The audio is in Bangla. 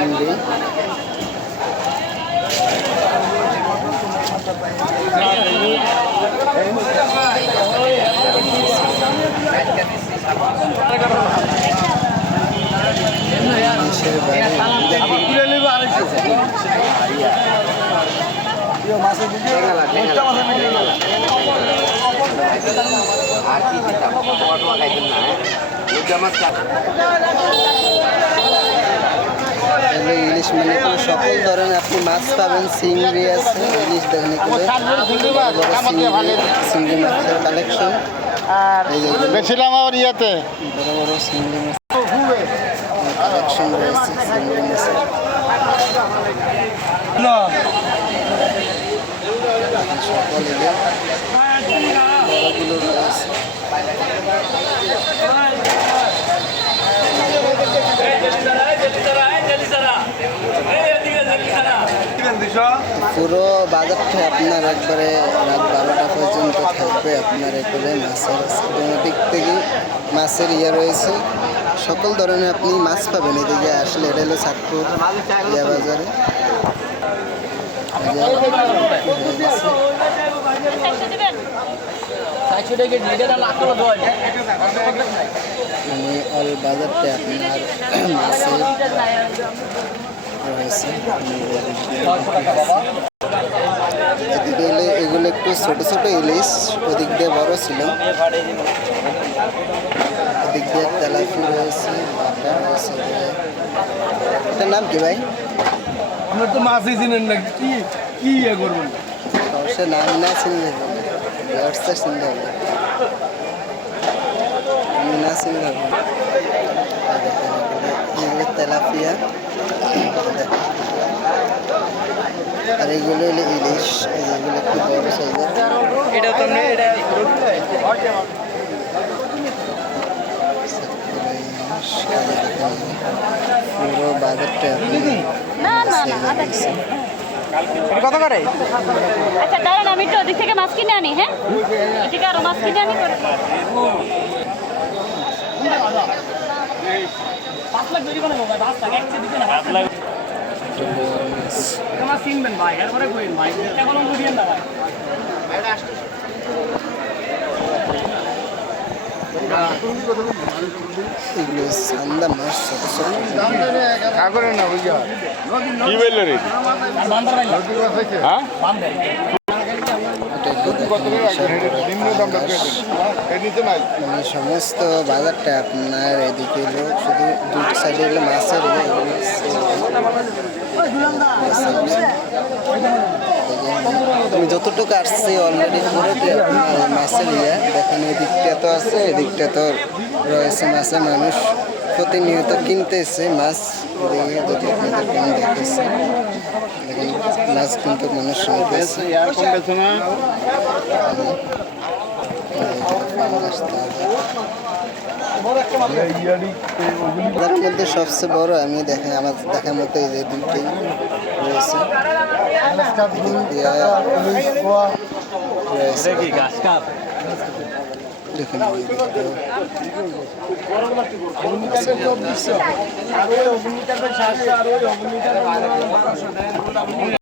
চিংড়ি দেশের বাইরে আর কি দিতাম? তোমার খাইতেন না হ্যাঁ? মাছ এগুলো ইলিশ মানে সকল ধরনের আপনি মাছ পাবেন চিংড়ি আছে ইলিশ দেখেন এগুলো চিংড়ি মাছের কালেকশন আর গেছিলাম আবার ইয়েতে। বড় বড় চিংড়ি মাছ। কালেকশন রয়েছে চিংড়ি মাছের। সকল বড়গুলো রয়েছে। পুরো বাজারটা আপনার একবারে রাত বারোটা পর্যন্ত থাকবে আপনার এখানে মাছের দিক থেকে মাছের ইয়ে রয়েছে। সকল ধরনের আপনি মাছ পাবেন এদিকে আসলে। এটা হলো চাঁদপুর ইয়া বাজারে। মানে অল বাজারটা আপনার মাছের রয়েছে এদিকে এলে এগুলো একটু ছোট ছোট ইলিশ ওদিক দিয়ে বড় ছিল। এদিক দিয়ে তেলাপি রয়েছে এটার নাম কি ভাই? আমরা তো মাছই চিনেন না। কি কি ইয়ে করবেন? অবশ্যই নাম না চিনলে ব্যবস্থা চিনতে হবে। চিনলে হবে এগুলো- তেলাপিয়া আর এগুলো হলো ইলিশ এগুলো একটু বড় সাইজের এটা তো এটা পুরো বাজারটা না না না। কত করে আচ্ছা দাঁড়ান আমি একটু ওদিক থেকে মাছ কিনে আনি হ্যাঁ? এদিকে আরও মাছ কিনে আনি করে এগুলো সান্দা মাছ ছোট ছোট কাগরে না বুঝা কি বলল রে হ্যাঁ এটা একটু দেখেন, নিম্ন দামটা এর নিচে নাই মানে সমস্ত বাজারটা আপনার এদিকে শুধু দুটো সাইডে হলো মাছের আমি যতটুকু আসছি অলরেডি আপনার মাছের ইয়ে দেখেন এদিকটা তো আছে, এদিকটা তো রয়েছে মাছের মানুষ। প্রতিনিয়ত কিনতেছে মাছ যদি দেখতেছি মাছ কিন্তু মানুষ না? তার মধ্যে সবচেয়ে বড় আমি দেখা আমার দেখার মতো এই যে দুইটাই রয়েছে এদিক দিয়া রয়েছে দেখুন এই দিকটাও।